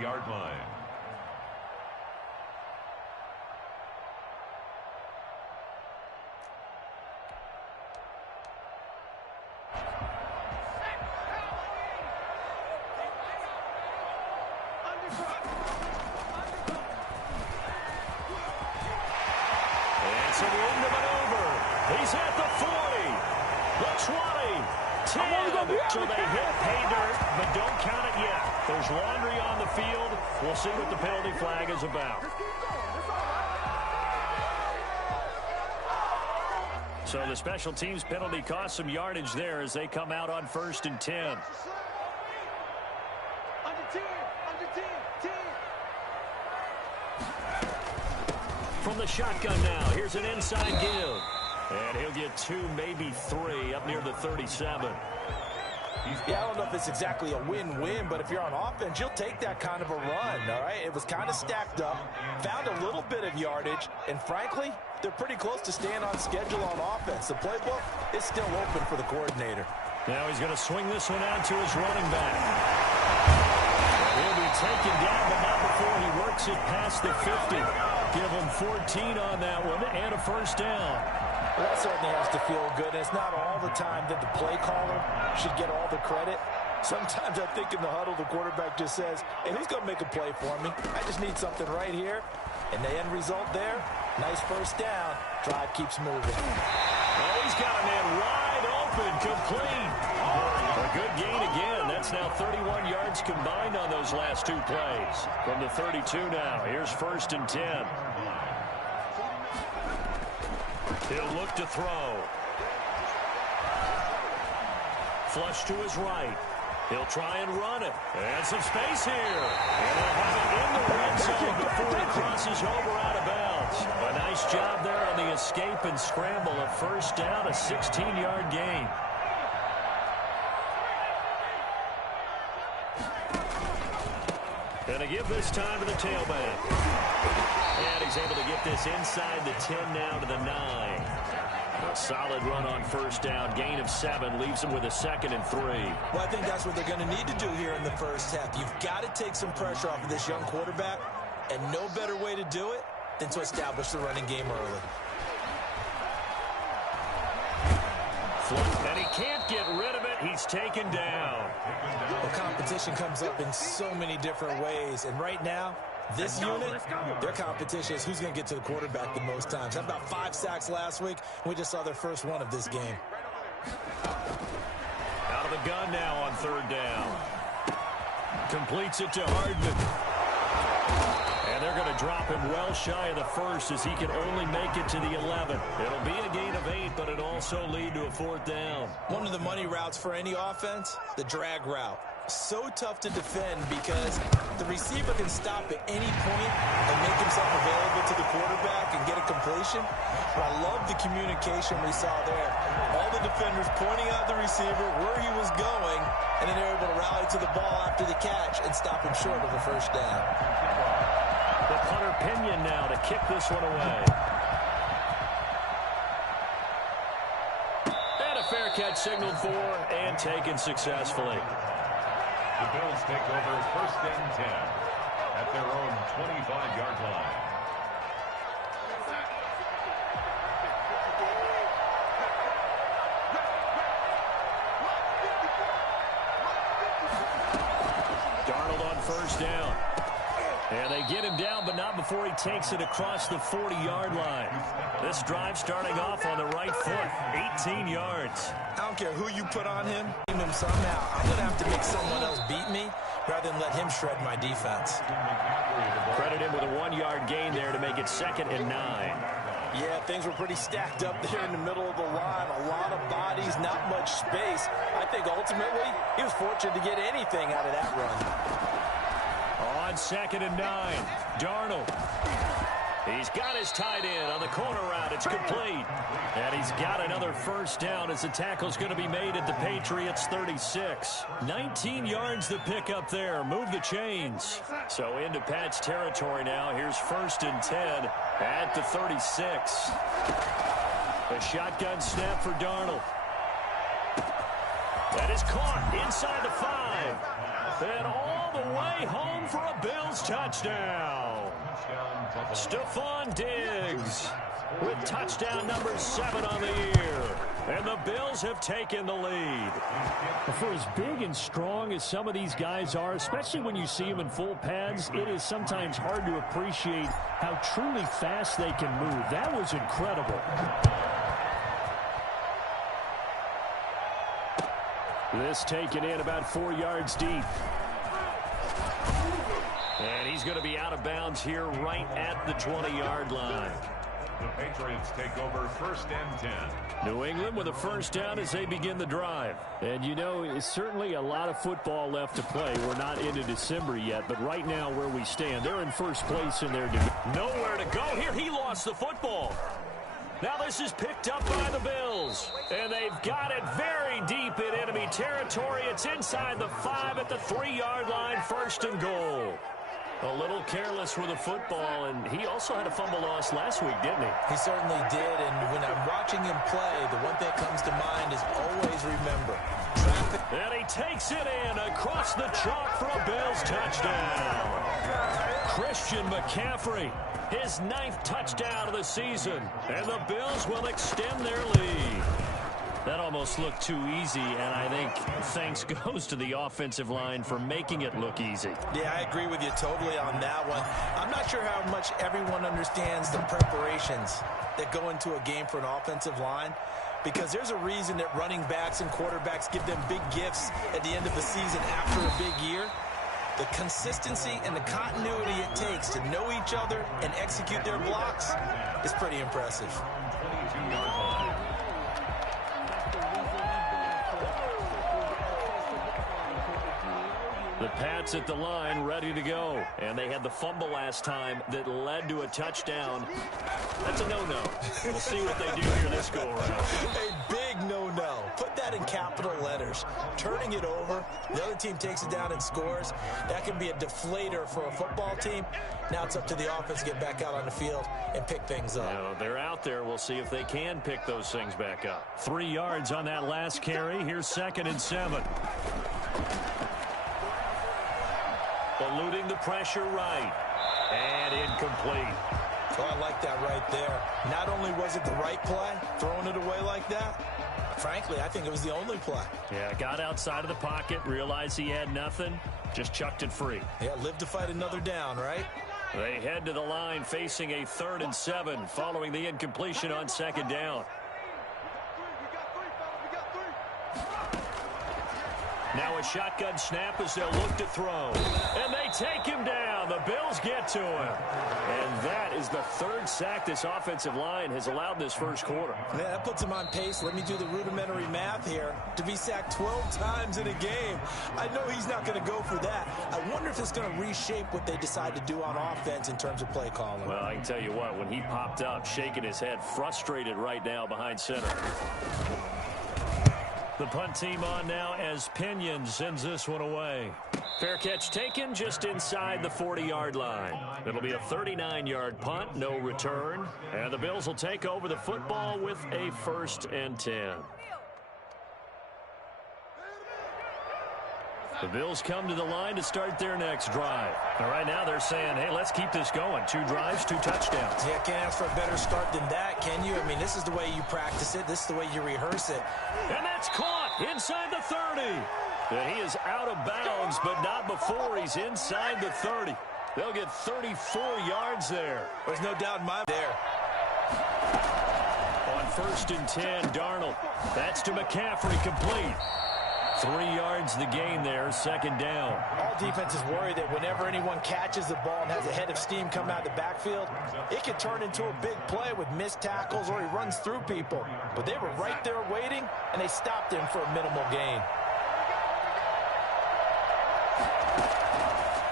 30-yard line. Some room to maneuver. He's at the 40, the 20, 10. So they hit pay dirt, but don't count it yet. There's laundry on the field. We'll see what the penalty flag is about. So the special teams penalty cost some yardage there as they come out on 1st and 10. From the shotgun now, here's an inside give. And he'll get 2, maybe 3 up near the 37. Yeah, I don't know if it's exactly a win-win, but if you're on offense, you'll take that kind of a run, all right? It was kind of stacked up, found a little bit of yardage, and frankly, they're pretty close to staying on schedule on offense. The playbook is still open for the coordinator. Now he's going to swing this one out to his running back. He'll be taken down, but not before he works it past the 50. Give him 14 on that one and a first down. Well, that certainly has to feel good. It's not all the time that the play caller should get all the credit. Sometimes I think in the huddle, the quarterback just says, hey, who's going to make a play for me? I just need something right here. And the end result there, nice first down. Drive keeps moving. Oh, he's got a man wide open, complete. A good gain again. That's now 31 yards combined on those last 2 plays. From the 32 now, here's 1st and 10. He'll look to throw. Flush to his right. He'll try and run it. And some space here. And he'll have it in the red zone before he crosses over out of bounds. A nice job there on the escape and scramble. A first down, a 16-yard gain. And a give this time to the tailback. And he's able to get this inside the 10 now to the 9. A solid run on first down. Gain of 7 leaves him with a 2nd and 3. Well, I think that's what they're going to need to do here in the first half. You've got to take some pressure off of this young quarterback, and no better way to do it than to establish the running game early. And he can't get rid of it. He's taken down. Well, competition comes up in so many different ways, and right now, this unit, their competition is who's going to get to the quarterback the most times. Had about 5 sacks last week. We just saw their first one of this game. Out of the gun now on 3rd down. Completes it to Hardman. And they're going to drop him well shy of the 1st as he can only make it to the 11. It'll be a gain of 8, but it'll also lead to a 4th down. One of the money routes for any offense, the drag route. So tough to defend because the receiver can stop at any point and make himself available to the quarterback and get a completion. But I love the communication we saw there. All the defenders pointing out the receiver, where he was going, and then they're able to rally to the ball after the catch and stop him short of a first down. The punter Pinion now to kick this one away. And a fair catch signaled for and taken successfully. The Bills take over 1st and 10 at their own 25-yard line. Darnold on 1st down. And they get him down, but not before he takes it across the 40-yard line. This drive starting off on the right foot, 18 yards. I don't care who you put on him somehow. I'm going to have to make someone else beat me rather than let him shred my defense. Credit him with a 1-yard gain there to make it 2nd and 9. Yeah, things were pretty stacked up there in the middle of the line. A lot of bodies, not much space. I think ultimately he was fortunate to get anything out of that run. On 2nd and 9, Darnold. He's got his tight end on the corner route. It's complete. And he's got another first down as the tackle's going to be made at the Patriots' 36. 19 yards to pick up there. Move the chains. So into Pat's territory now. Here's 1st and 10 at the 36. A shotgun snap for Darnold. That is caught inside the 5. And all the way home for a Bill. touchdown. Stephon Diggs with touchdown number 7 on the year. And the Bills have taken the lead. For as big and strong as some of these guys are, especially when you see them in full pads, it is sometimes hard to appreciate how truly fast they can move. That was incredible. This taken in about 4 yards deep. And he's going to be out of bounds here right at the 20-yard line. The Patriots take over 1st and 10. New England with a first down as they begin the drive. And, you know, it's certainly a lot of football left to play. We're not into December yet, but right now where we stand, they're in first place in their division. Nowhere to go here. He lost the football. Now this is picked up by the Bills. And they've got it very deep in enemy territory. It's inside the 5 at the 3-yard line, 1st and goal. A little careless with the football, and he also had a fumble loss last week, didn't he? He certainly did, and when I'm watching him play, the one thing that comes to mind is always remember. Traffic. And he takes it in across the chalk for a Bills touchdown. Christian McCaffrey, his 9th touchdown of the season, and the Bills will extend their lead. That almost looked too easy, and I think thanks goes to the offensive line for making it look easy. Yeah, I agree with you totally on that one. I'm not sure how much everyone understands the preparations that go into a game for an offensive line, because there's a reason that running backs and quarterbacks give them big gifts at the end of the season after a big year. The consistency and the continuity it takes to know each other and execute their blocks is pretty impressive. 22-yard line. The Pats at the line, ready to go. And they had the fumble last time that led to a touchdown. That's a no-no. We'll see what they do here this go-around. A big no-no. Put that in capital letters. Turning it over, the other team takes it down and scores. That can be a deflator for a football team. Now it's up to the offense to get back out on the field and pick things up. Now, they're out there. We'll see if they can pick those things back up. 3 yards on that last carry. Here's 2nd and 7. Eluding the pressure right. And incomplete. Oh, I like that right there. Not only was it the right play, throwing it away like that, frankly, I think it was the only play. Yeah, got outside of the pocket, realized he had nothing, just chucked it free. Yeah, live to fight another down, right? They head to the line facing a 3rd and 7 following the incompletion on 2nd down. Now a shotgun snap as they'll look to throw. And they take him down. The Bills get to him. And that is the 3rd sack this offensive line has allowed this first quarter. Yeah, that puts him on pace. Let me do the rudimentary math here. To be sacked 12 times in a game, I know he's not going to go for that. I wonder if it's going to reshape what they decide to do on offense in terms of play calling. Well, I can tell you what, when he popped up, shaking his head, frustrated right now behind center. The punt team on now as Pinion sends this one away. Fair catch taken just inside the 40-yard line. It'll be a 39-yard punt, no return. And the Bills will take over the football with a 1st and 10. The Bills come to the line to start their next drive. And right now they're saying, hey, let's keep this going. 2 drives, 2 touchdowns. Yeah, can't ask for a better start than that, can you? I mean, this is the way you practice it. This is the way you rehearse it. And that's caught inside the 30. And he is out of bounds, but not before he's inside the 30. They'll get 34 yards there. There's no doubt in my there. On 1st and 10, Darnold. That's to McCaffrey, complete. 3 yards the gain there, 2nd down. All defenses worry that whenever anyone catches the ball and has a head of steam come out of the backfield, it can turn into a big play with missed tackles or he runs through people. But they were right there waiting, and they stopped him for a minimal gain.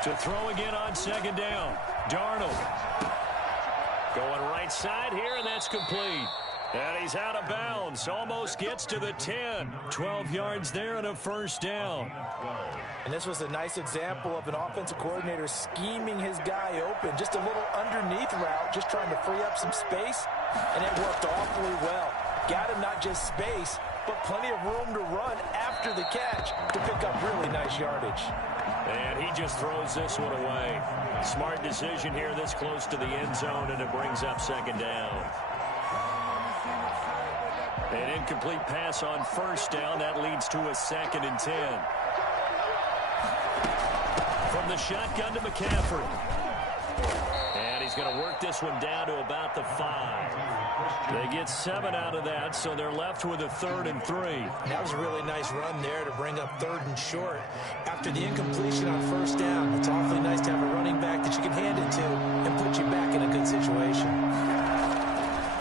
To throw again on 2nd down, Darnold. Going right side here, and that's complete. And he's out of bounds. Almost gets to the 10. 12 yards there and a 1st down. And this was a nice example of an offensive coordinator scheming his guy open. Just a little underneath route, just trying to free up some space. And it worked awfully well. Got him not just space, but plenty of room to run after the catch to pick up really nice yardage. And he just throws this one away. Smart decision here this close to the end zone, and it brings up second down. An incomplete pass on first down. That leads to a 2nd and 10. From the shotgun to McCaffrey. And he's going to work this one down to about the 5. They get 7 out of that, so they're left with a 3rd and 3. That was a really nice run there to bring up 3rd and short. After the incompletion on first down, it's awfully nice to have a running back that you can hand it to and put you back in a good situation.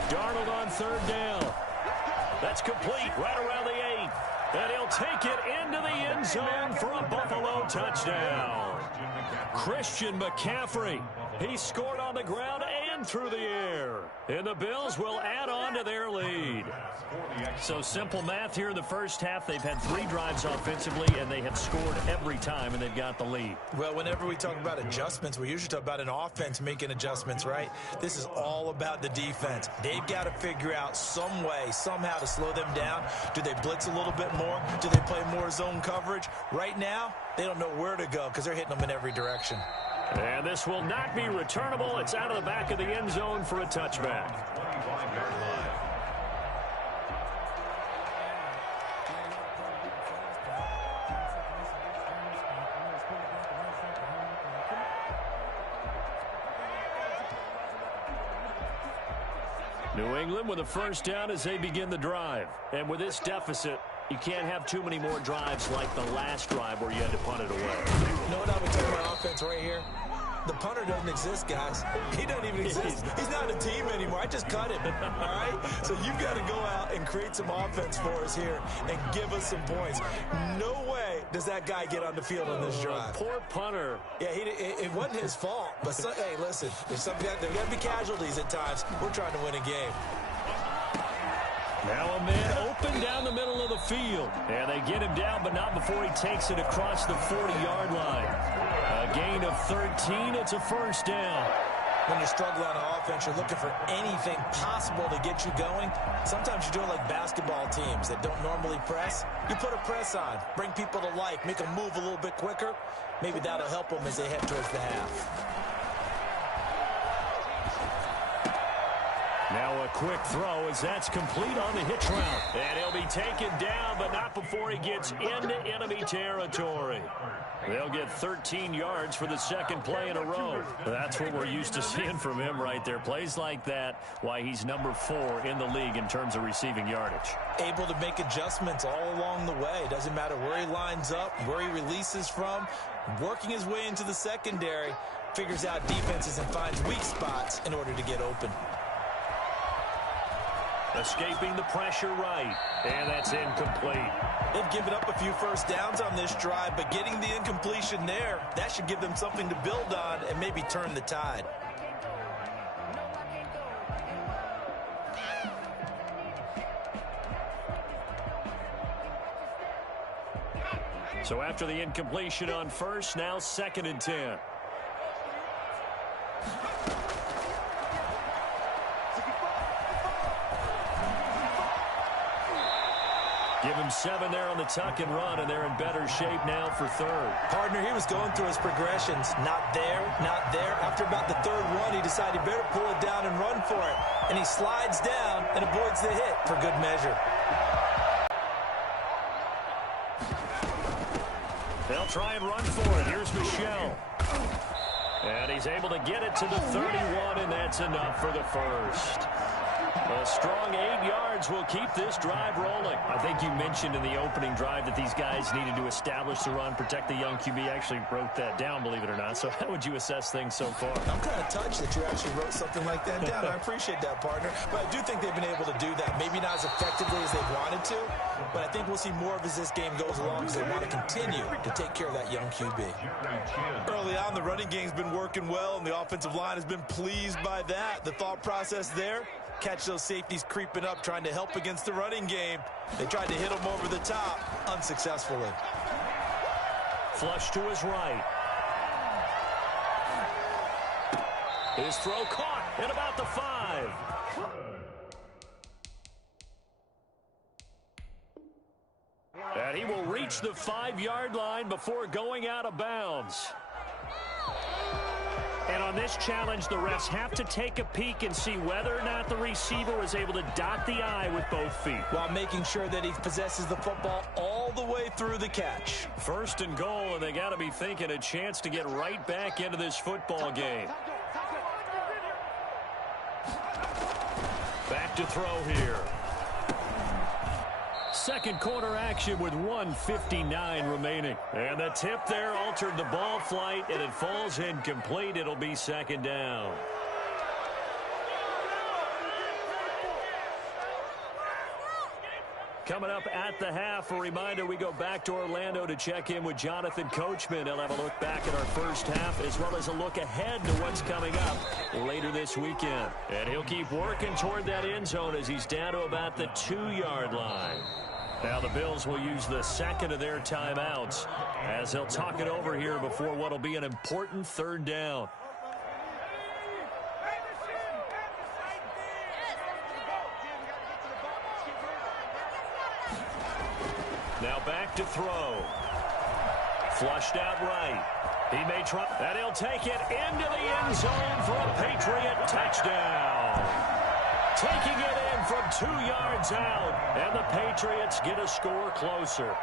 Darnold on 3rd down. That's complete right around the 8. And he'll take it into the end zone for a Buffalo touchdown. Christian McCaffrey. He scored on the ground and through the air. And the Bills will add on to their lead. So simple math here in the first half. They've had 3 drives offensively, and they have scored every time, and they've got the lead. Well, whenever we talk about adjustments, we usually talk about an offense making adjustments, right? This is all about the defense. They've got to figure out some way, somehow to slow them down. Do they blitz a little bit more? Do they play more zone coverage? Right now, they don't know where to go because they're hitting them in every direction. And this will not be returnable. It's out of the back of the end zone for a touchback. New England with a first down as they begin the drive. And with this deficit, you can't have too many more drives like the last drive where you had to punt it away. You know what I would tell my offense right here? The punter doesn't exist, guys. He doesn't even exist. He's not a team anymore. I just cut him, all right? So you've got to go out and create some offense for us here and give us some points. No way does that guy get on the field on this drive. Poor punter. Yeah, it wasn't his fault. But, hey, listen, there's got to be casualties at times. We're trying to win a game. Now a man open down the middle of the field. And they get him down, but not before he takes it across the 40-yard line. A gain of 13. It's a first down. When you're struggling on offense, you're looking for anything possible to get you going. Sometimes you do it like basketball teams that don't normally press. You put a press on, bring people to life, make them move a little bit quicker. Maybe that'll help them as they head towards the half. Now a quick throw as that's complete on the hitch route. And he'll be taken down, but not before he gets into enemy territory. They'll get 13 yards for the second play in a row. That's what we're used to seeing from him right there. Plays like that, why he's number 4 in the league in terms of receiving yardage. Able to make adjustments all along the way. Doesn't matter where he lines up, where he releases from. Working his way into the secondary, figures out defenses and finds weak spots in order to get open. Escaping the pressure right, and that's incomplete. They've given up a few first downs on this drive, but getting the incompletion there, that should give them something to build on and maybe turn the tide. So after the incompletion on first, now 2nd and 10. Give him 7 there on the tuck and run, and they're in better shape now for 3rd. Partner, he was going through his progressions. Not there, not there. After about the 3rd one, he decided he better pull it down and run for it. And he slides down and avoids the hit for good measure. They'll try and run for it. Here's Michel. And he's able to get it to the 31, and that's enough for the first. A strong 8 yards will keep this drive rolling. I think you mentioned in the opening drive that these guys needed to establish the run, protect the young QB. Actually wrote that down, believe it or not. So how would you assess things so far? I'm kind of touched that you actually wrote something like that down. I appreciate that, partner. But I do think they've been able to do that. Maybe not as effectively as they wanted to, but I think we'll see more of as this game goes along because they want to continue to take care of that young QB. Early on, the running game's been working well, and the offensive line has been pleased by that. The thought process there, catch those safeties creeping up, trying to help against the running game. They tried to hit him over the top, unsuccessfully. Flush to his right. His throw caught at about the 5. And he will reach reach the 5-yard line before going out of bounds. And on this challenge, the refs have to take a peek and see whether or not the receiver was able to dot the I with both feet, while making sure that he possesses the football all the way through the catch. 1st and goal, and they got to be thinking a chance to get right back into this football game. Back to throw here. Second quarter action with 1:59 remaining. And the tip there altered the ball flight, and it falls incomplete. It'll be 2nd down. Coming up at the half, a reminder, we go back to Orlando to check in with Jonathan Coachman. He'll have a look back at our first half as well as a look ahead to what's coming up later this weekend. And he'll keep working toward that end zone as he's down to about the 2-yard line. Now the Bills will use the second of their timeouts as they'll talk it over here before what will be an important 3rd down. Now back to throw. Flushed out right. He may try, and he'll take it into the end zone for a Patriot touchdown. Taking it in from 2 yards out, and the Patriots get a score closer.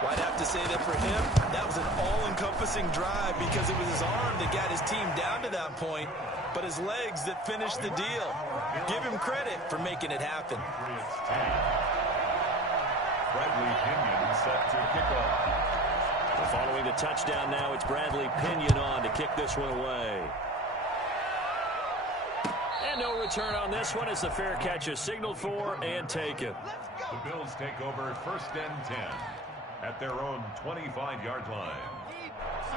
Well, I'd have to say that for him, that was an all-encompassing drive because it was his arm that got his team down to that point, but his legs that finished the deal. Give him credit for making it happen. Bradley Pinion set to kick off. Following the touchdown now, it's Bradley Pinion on to kick this one away. And no return on this one as the fair catch is signaled for and taken. The Bills take over 1st and 10 at their own 25-yard line.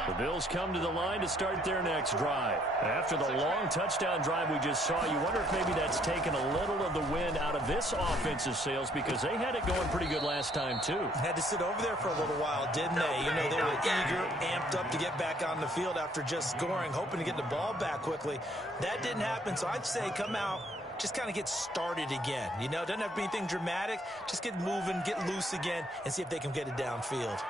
The Bills come to the line to start their next drive. After the long touchdown drive we just saw, you wonder if maybe that's taken a little of the wind out of this offensive sails because they had it going pretty good last time too. Had to sit over there for a little while, didn't they? You know, they were eager, amped up to get back on the field after just scoring, hoping to get the ball back quickly. That didn't happen, so I'd say come out, just kind of get started again. You know, doesn't have to be anything dramatic. Just get moving, get loose again, and see if they can get it downfield.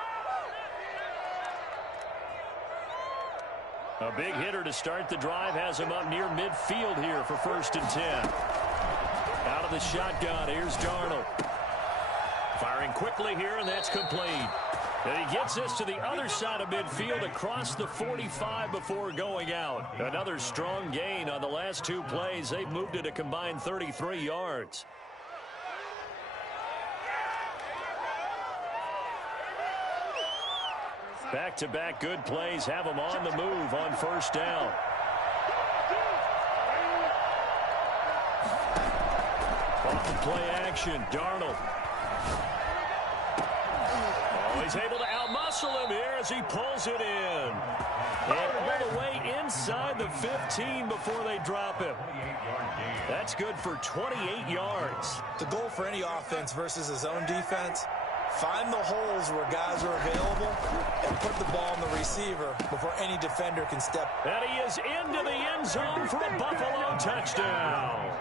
A big hitter to start the drive has him up near midfield here for 1st and 10. Out of the shotgun, here's Darnold. Firing quickly here, and that's complete. And he gets this to the other side of midfield across the 45 before going out. Another strong gain on the last 2 plays. They've moved it a combined 33 yards. Back-to-back good plays have them on the move on 1st down. Off the play action, Darnold. Oh, he's able to outmuscle him here as he pulls it in. And all the way inside the 15 before they drop him. That's good for 28 yards. The goal for any offense versus his own defense, find the holes where guys are available and put the ball on the receiver before any defender can step. And he is into the end zone for a Buffalo touchdown.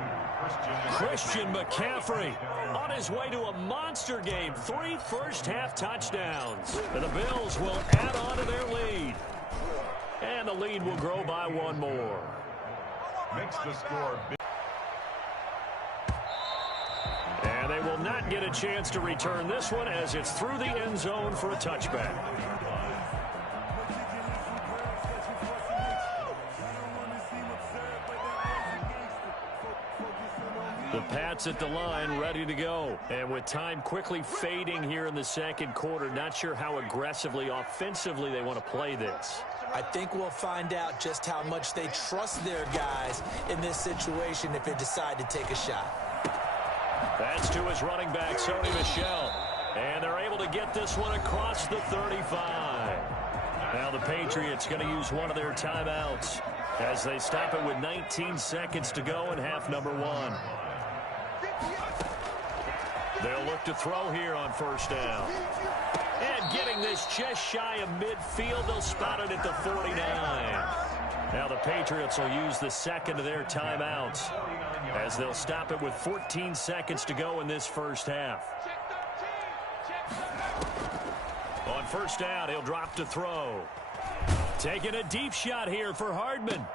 Christian McCaffrey on his way to a monster game. 3 first-half touchdowns. And the Bills will add on to their lead. And the lead will grow by 1 more. Makes the score big. And they will not get a chance to return this one as it's through the end zone for a touchback. The Pats at the line ready to go. And with time quickly fading here in the second quarter, not sure how aggressively, offensively they want to play this. I think we'll find out just how much they trust their guys in this situation if they decide to take a shot. That's to his running back, Sony Michel. And they're able to get this one across the 35. Now the Patriots going to use one of their timeouts as they stop it with 19 seconds to go in half number 1. They'll look to throw here on 1st down. And getting this just shy of midfield, they'll spot it at the 49. Now the Patriots will use the second of their timeouts as they'll stop it with 14 seconds to go in this first half. first down, he'll drop to throw. Taking a deep shot here for Hardman.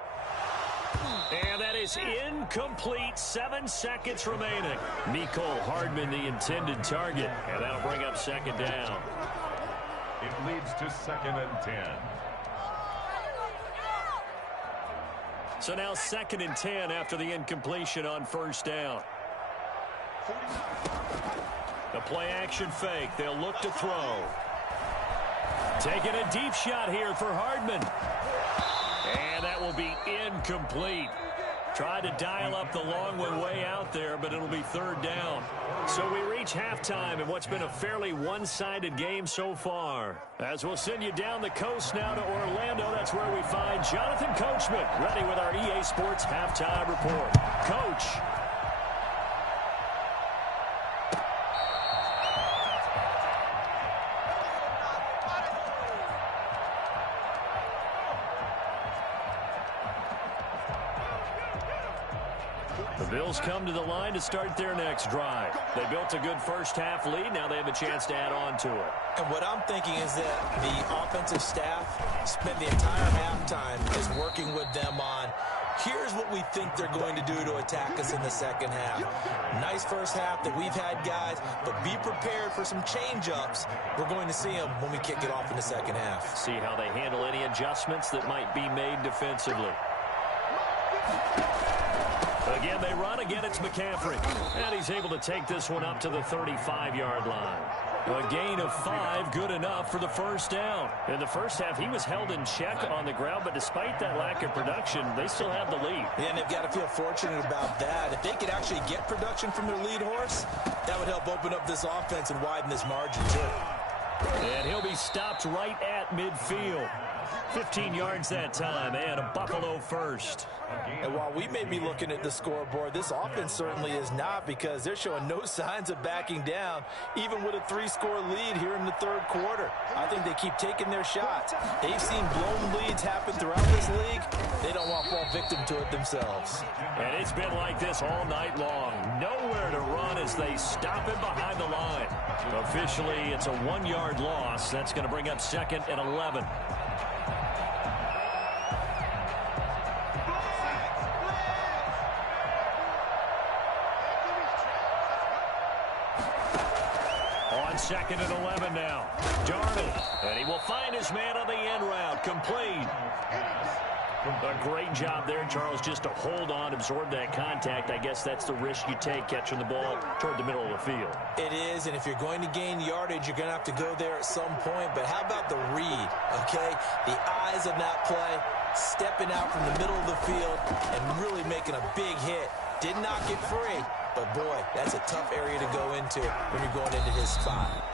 And that is incomplete. 7 seconds remaining. Mecole Hardman, the intended target. And that'll bring up second down. It leads to 2nd and 10. So now 2nd and 10 after the incompletion on first down. The play action fake. They'll look to throw. Taking a deep shot here for Hardman. And that will be incomplete. Tried to dial up the long one way out there, but it'll be 3rd down. So we reach halftime in what's been a fairly one-sided game so far. As we'll send you down the coast now to Orlando, that's where we find Jonathan Coachman, ready with our EA Sports Halftime Report. Coach. The Bills come to the line to start their next drive. They built a good first-half lead. Now they have a chance to add on to it. And what I'm thinking is that the offensive staff spent the entire halftime just working with them on, here's what we think they're going to do to attack us in the second half. Nice first half that we've had, guys, but be prepared for some change-ups. We're going to see them when we kick it off in the second half. See how they handle any adjustments that might be made defensively. Again, they run. Again, it's McCaffrey. And he's able to take this one up to the 35-yard line. A gain of 5, good enough for the first down. In the first half, he was held in check on the ground, but despite that lack of production, they still have the lead. Yeah, and they've got to feel fortunate about that. If they could actually get production from their lead horse, that would help open up this offense and widen this margin, too. And he'll be stopped right at midfield. 15 yards that time, and a Buffalo first. And while we may be looking at the scoreboard, this offense certainly is not, because they're showing no signs of backing down, even with a 3-score lead here in the third quarter. I think they keep taking their shots. They've seen blown leads happen throughout this league. They don't want to fall victim to it themselves. And it's been like this all night long. Nowhere to run as they stop him behind the line. Officially, it's a 1-yard loss. That's going to bring up 2nd and 11. On 2nd and 11 now. Darnold. And he will find his man on the end route. Complete. A great job there, Charles, just to hold on, absorb that contact. I guess that's the risk you take catching the ball toward the middle of the field. It is, and if you're going to gain yardage, you're going to have to go there at some point. But how about the read, okay? The eyes of that play, stepping out from the middle of the field and really making a big hit. Did not get free, but boy, that's a tough area to go into when you're going into his spot.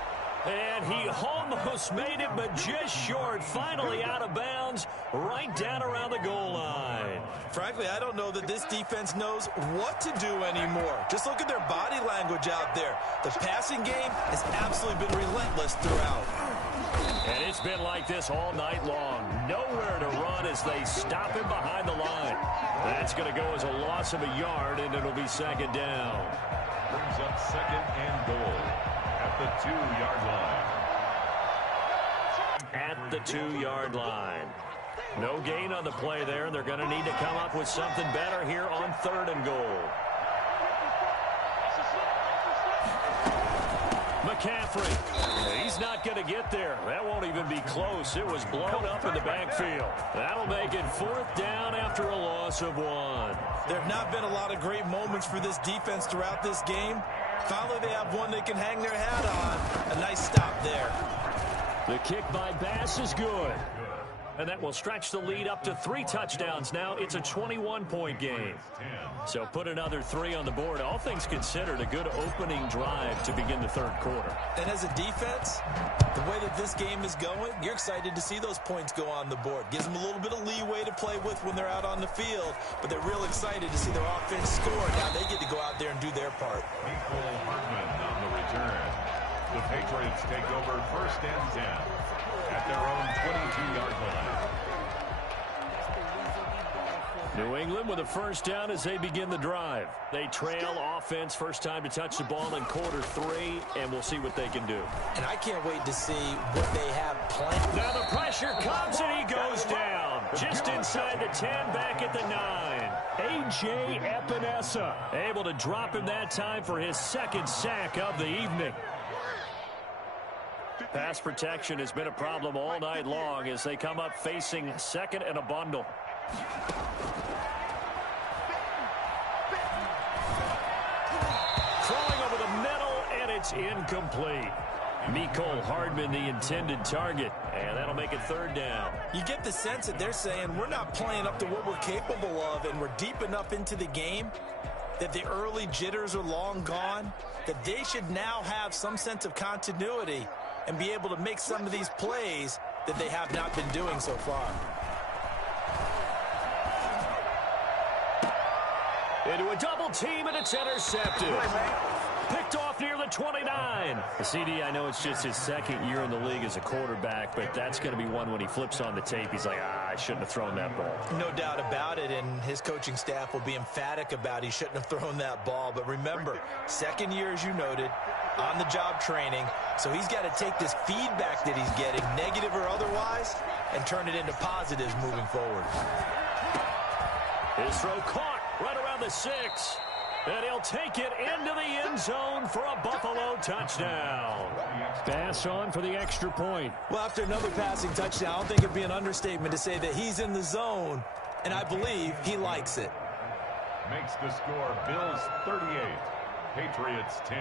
And he almost made it, but just short. Finally out of bounds, right down around the goal line. Frankly, I don't know that this defense knows what to do anymore. Just look at their body language out there. The passing game has absolutely been relentless throughout. And it's been like this all night long. Nowhere to run as they stop him behind the line. That's going to go as a loss of a yard, and it'll be 2nd down. Brings up 2nd and goal at the 2-yard line. At the 2-yard line. No gain on the play there, and they're going to need to come up with something better here on 3rd and goal. McCaffrey. He's not going to get there. That won't even be close. It was blown up in the backfield. That'll make it 4th down after a loss of 1. There have not been a lot of great moments for this defense throughout this game. Finally, they have one they can hang their hat on. A nice stop there. The kick by Bass is good. And that will stretch the lead up to 3 touchdowns now. It's a 21-point game. So put another 3 on the board. All things considered, a good opening drive to begin the 3rd quarter. And as a defense, the way that this game is going, you're excited to see those points go on the board. Gives them a little bit of leeway to play with when they're out on the field, but they're real excited to see their offense score. Now they get to go out there and do their part. Mecole Hardman on the return. The Patriots take over 1st and 10 at their own 22-yard line. New England with a first down as they begin the drive. They trail offense, first time to touch the ball in quarter 3, and we'll see what they can do. And I can't wait to see what they have planned. Now the pressure comes, and he goes down. Just inside the 10, back at the 9. A.J. Epinesa able to drop him that time for his second sack of the evening. Pass protection has been a problem all night long as they come up facing second and a bundle. Throwing over the middle, and it's incomplete. Mecole Hardman, the intended target, and that'll make it third down. You get the sense that they're saying we're not playing up to what we're capable of, and we're deep enough into the game that the early jitters are long gone, that they should now have some sense of continuity and be able to make some of these plays that they have not been doing so far. Into a double team, and it's intercepted. Picked off near the 29. CD, I know it's just his second year in the league as a quarterback, but that's going to be one when he flips on the tape. He's like, I shouldn't have thrown that ball. No doubt about it, and his coaching staff will be emphatic about he shouldn't have thrown that ball. But remember, second year, as you noted, on-the-job training, so he's got to take this feedback that he's getting, negative or otherwise, and turn it into positives moving forward. His throw caught right around the 6. And he'll take it into the end zone for a Buffalo touchdown. Pass on for the extra point. Well, after another passing touchdown, I don't think it'd be an understatement to say that he's in the zone, and I believe he likes it. Makes the score Bills 38, Patriots 10.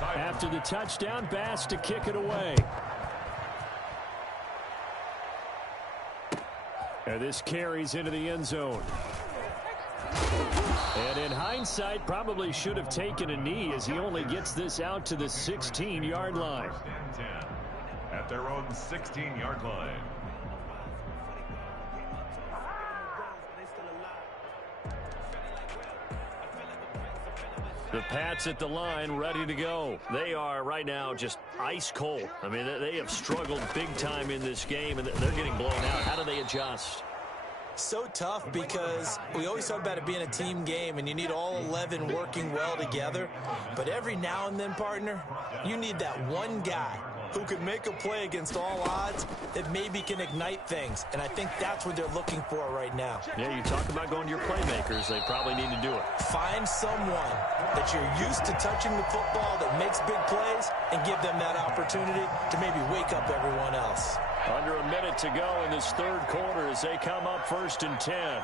After the touchdown, Bass to kick it away. And this carries into the end zone. And in hindsight, probably should have taken a knee as he only gets this out to the 16-yard line. At their own 16-yard line. The Pats at the line, ready to go. They are right now just ice cold. I mean, they have struggled big time in this game, and they're getting blown out. How do they adjust? So tough because we always talk about it being a team game and you need all 11 working well together. But every now and then, partner, you need that one guy who can make a play against all odds that maybe can ignite things. And I think that's what they're looking for right now. Yeah, you talk about going to your playmakers. They probably need to do it. Find someone that you're used to touching the football that makes big plays and give them that opportunity to maybe wake up everyone else. Under a minute to go in this third quarter as they come up 1st and 10.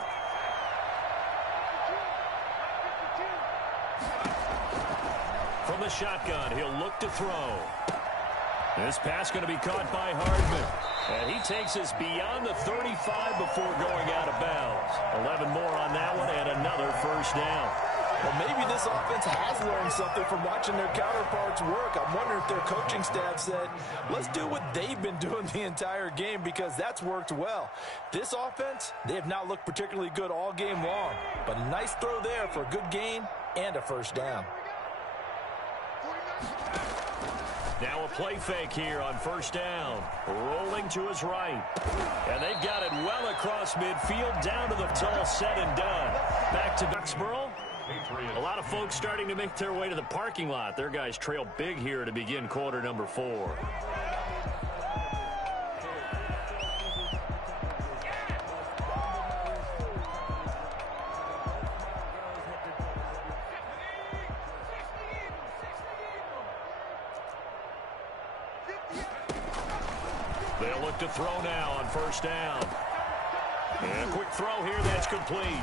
From the shotgun, he'll look to throw. This pass going to be caught by Hardman. And he takes us beyond the 35 before going out of bounds. 11 more on that one and another first down. Well, maybe this offense has learned something from watching their counterparts work. I'm wondering if their coaching staff said, let's do what they've been doing the entire game because that's worked well. This offense, they have not looked particularly good all game long. But a nice throw there for a good gain and a first down. Now a play fake here on first down. Rolling to his right. And they've got it well across midfield down to the tall set and done. Back to Duxboro. A lot of folks starting to make their way to the parking lot. Their guys trail big here to begin quarter number 4. They'll look to throw now on first down. And a quick throw here, that's complete.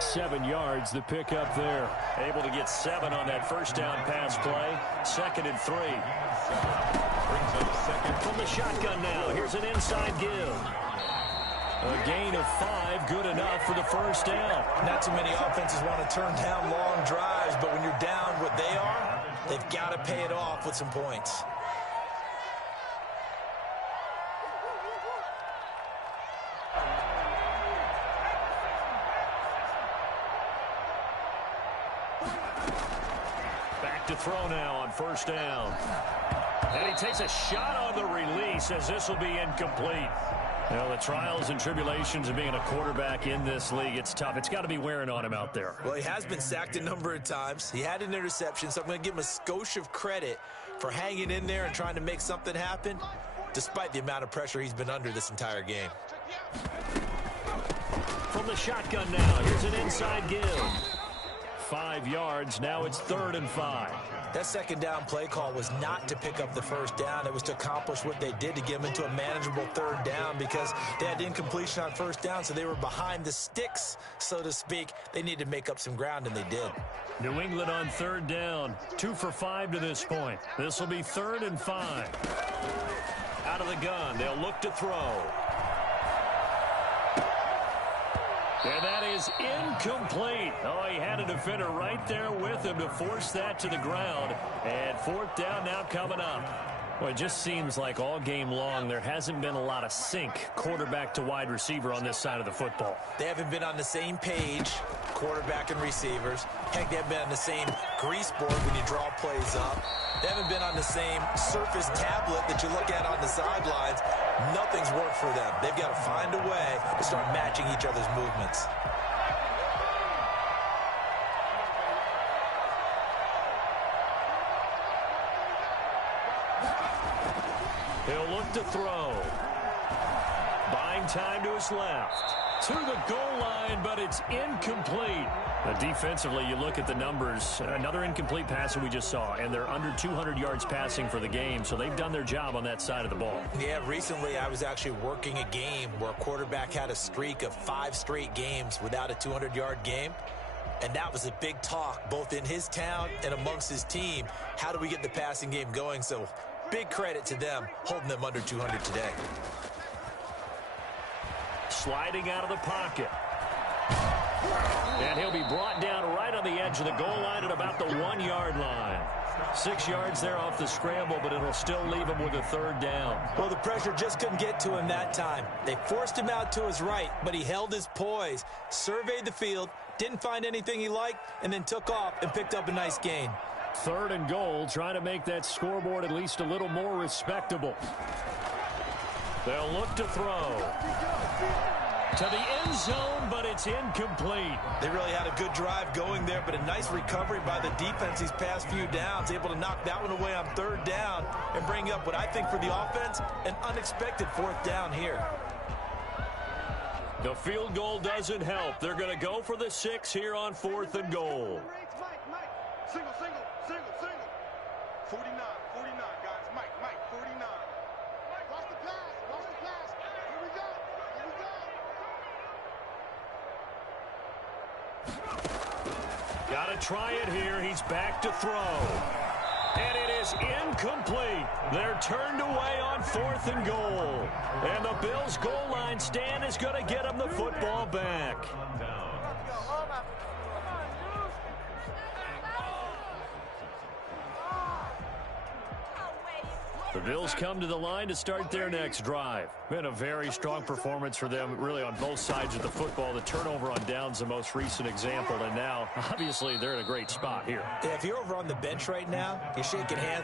7 yards, the pickup there. Able to get 7 on that first down pass play. 2nd and 3. Brings up second. From the shotgun now, here's an inside give. A gain of 5, good enough for the first down. Not too many offenses want to turn down long drives, but when you're down what they are, they've got to pay it off with some points. To throw now on first down. And he takes a shot on the release as this will be incomplete. Well, the trials and tribulations of being a quarterback in this league, it's tough. It's got to be wearing on him out there. Well, he has been sacked a number of times. He had an interception, so I'm going to give him a skosh of credit for hanging in there and trying to make something happen, despite the amount of pressure he's been under this entire game. From the shotgun now, here's an inside give. 5 yards, now it's 3rd and 5. That second down play call was not to pick up the first down. It was to accomplish what they did to get them into a manageable 3rd down because they had incompletion on first down, so they were behind the sticks, so to speak. They needed to make up some ground, and they did. New England on 3rd down, 2 for 5 to this point. This will be 3rd and 5. Out of the gun, they'll look to throw. And that is incomplete. Oh, he had a defender right there with him to force that to the ground. And 4th down now coming up. Well, it just seems like all game long there hasn't been a lot of sync quarterback to wide receiver on this side of the football. They haven't been on the same page, quarterback and receivers. Heck, they haven't been on the same grease board when you draw plays up. They haven't been on the same surface tablet that you look at on the sidelines. Nothing's worked for them. They've got to find a way to start matching each other's movements. He'll look to throw. Buying time to his left. To the goal line, but it's incomplete. Defensively, you look at the numbers. Another incomplete pass that we just saw, and they're under 200 yards passing for the game, so they've done their job on that side of the ball. Yeah, recently I was actually working a game where a quarterback had a streak of 5 straight games without a 200-yard game, and that was a big talk both in his town and amongst his team. How do we get the passing game going? So big credit to them holding them under 200 today. Sliding out of the pocket. And he'll be brought down right on the edge of the goal line at about the 1-yard line. 6 yards there off the scramble, but it'll still leave him with a 3rd down. Well, the pressure just couldn't get to him that time. They forced him out to his right, but he held his poise, surveyed the field, didn't find anything he liked, and then took off and picked up a nice gain. 3rd and goal, trying to make that scoreboard at least a little more respectable. They'll look to throw. To the end zone, but it's incomplete. They really had a good drive going there, but a nice recovery by the defense these past few downs, able to knock that one away on 3rd down and bring up what I think for the offense, an unexpected 4th down here. The field goal doesn't help. They're going to go for the 6 here on 4th and goal. Single. 49, guys. Mike, 49. Watch the pass. Here we go. Got to try it here. He's back to throw. And it is incomplete. They're turned away on 4th and goal. And the Bills' goal line stand is going to get them the football back. The Bills come to the line to start their next drive. Been a very strong performance for them, really, on both sides of the football. The turnover on downs, the most recent example, and now, obviously, they're in a great spot here. Yeah, if you're over on the bench right now, you're shaking hands